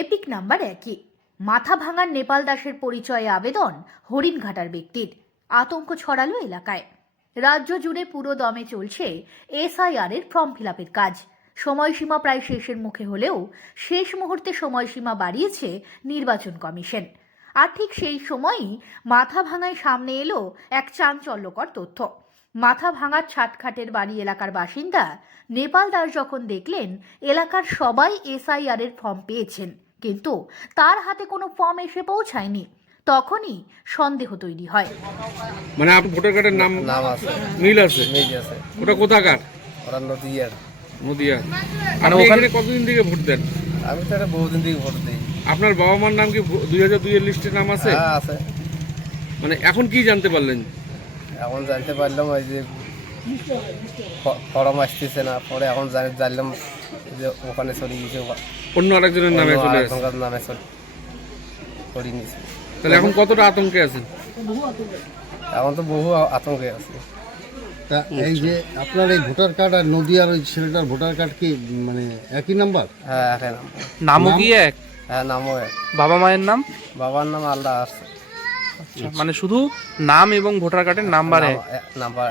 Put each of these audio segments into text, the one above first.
Epic number একই। মাথা ভাঙার নেপাল দাসের পরিচয়ে আবেদন হরিণঘাটার ব্যক্তির। আতঙ্ক ছড়ালো এলাকায়। রাজ্য জুড়ে পুরো দমে চলছে এসআইআর এর ফর্ম ফিলআপের কাজ। সময়সীমা প্রায় শেষের মুখে হলেও শেষ মুহূর্তে সময়সীমা বাড়িয়েছে নির্বাচন কমিশন। আর ঠিক সেই সময়ই মাথা ভাঙায় সামনে এলো এক চাঞ্চল্যকর তথ্য। মাথা ভাঙার ছাটখাটের বাড়ি এলাকার বাসিন্দা নেপাল দাস যখন দেখলেন এলাকার সবাই এসআইআর এর ফর্ম পেয়েছেন, কিন্তু তার হাতে কোনো ফর্ম এসে পৌঁছায়নি, তখনই সন্দেহ তৈরি হয়। মানে আপনার ভোটার কার্ডের নাম আছে, মিল আছে? মিল আছে। ওটা কোথাকার? ওরা নদীয়ার। নদিয়া। আপনি ওখানে কতদিন থেকে ভোট দেন? আমি তো এটা বহুদিন থেকে ভোট দিই। আপনার বাবা মার নাম কি 2002 এর লিস্টে নাম আছে? হ্যাঁ আছে। মানে এখন কি জানতে পারলেন? এখন জানতে পারলাম ওই যে ফর্ম আসতেছে না, পরে এখন জানলাম যে ওখানে চলে গেছে, অন্য আরেকজনের নামে চলে আসে। আরেকজনের নামে চলে নিয়েছে। তাহলে এখন কতটা আতঙ্কে আছেন? এখন তো বহু আতঙ্কে আছে। তা এই যে আপনার এই ভোটার কার্ড আর নদীয়ার ওই ছেলেটার ভোটার কার্ড কি মানে একই নাম্বার? হ্যাঁ একই নাম। নামও কি এক? হ্যাঁ নামও এক। বাবা মায়ের নাম? বাবার নাম আলাদা আছে। মানে শুধু নাম এবং ভোটার কার্ডের নাম্বার এক? নাম্বার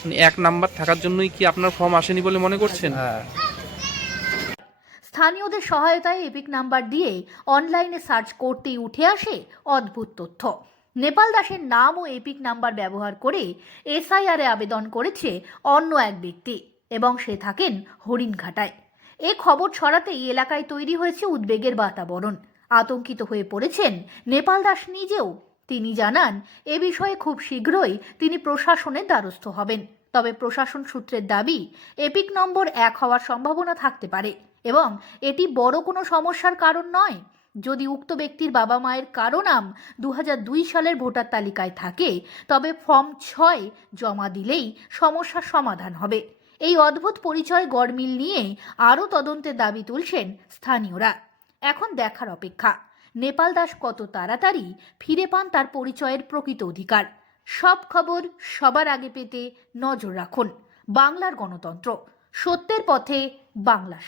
মানে এক নাম্বার থাকার জন্যই কি আপনার ফর্ম আসেনি বলে মনে করছেন? হ্যাঁ। স্থানীয়দের সহায়তায় এপিক নাম্বার দিয়ে অনলাইনে সার্চ করতেই উঠে আসে অদ্ভুত তথ্য। নেপাল দাসের নাম ও এপিক নাম্বার ব্যবহার করে এসআইআর এ আবেদন করেছে অন্য এক ব্যক্তি, এবং সে থাকেন হরিণঘাটায়। এ খবর ছড়াতেই এলাকায় তৈরি হয়েছে উদ্বেগের বাতাবরণ। আতঙ্কিত হয়ে পড়েছেন নেপাল দাস নিজেও। তিনি জানান, এ বিষয়ে খুব শীঘ্রই তিনি প্রশাসনের দ্বারস্থ হবেন। তবে প্রশাসন সূত্রের দাবি, এপিক নম্বর 1 হওয়ার সম্ভাবনা থাকতে পারে এবং এটি বড় কোনো সমস্যার কারণ নয়। যদি উক্ত ব্যক্তির বাবা মায়ের কারো নাম 2002 সালের ভোটার তালিকায় থাকে, তবে ফর্ম 6 জমা দিলেই সমস্যার সমাধান হবে। এই অদ্ভুত পরিচয় গড়মিল নিয়ে আরও তদন্তের দাবি তুলছেন স্থানীয়রা। এখন দেখার অপেক্ষা, নেপাল দাস কত তাড়াতাড়ি ফিরে পান তার পরিচয়ের প্রকৃত অধিকার। সব খবর সবার আগে পেতে নজর রাখুন বাংলার গণতন্ত্র, সত্যের পথে বাংলা।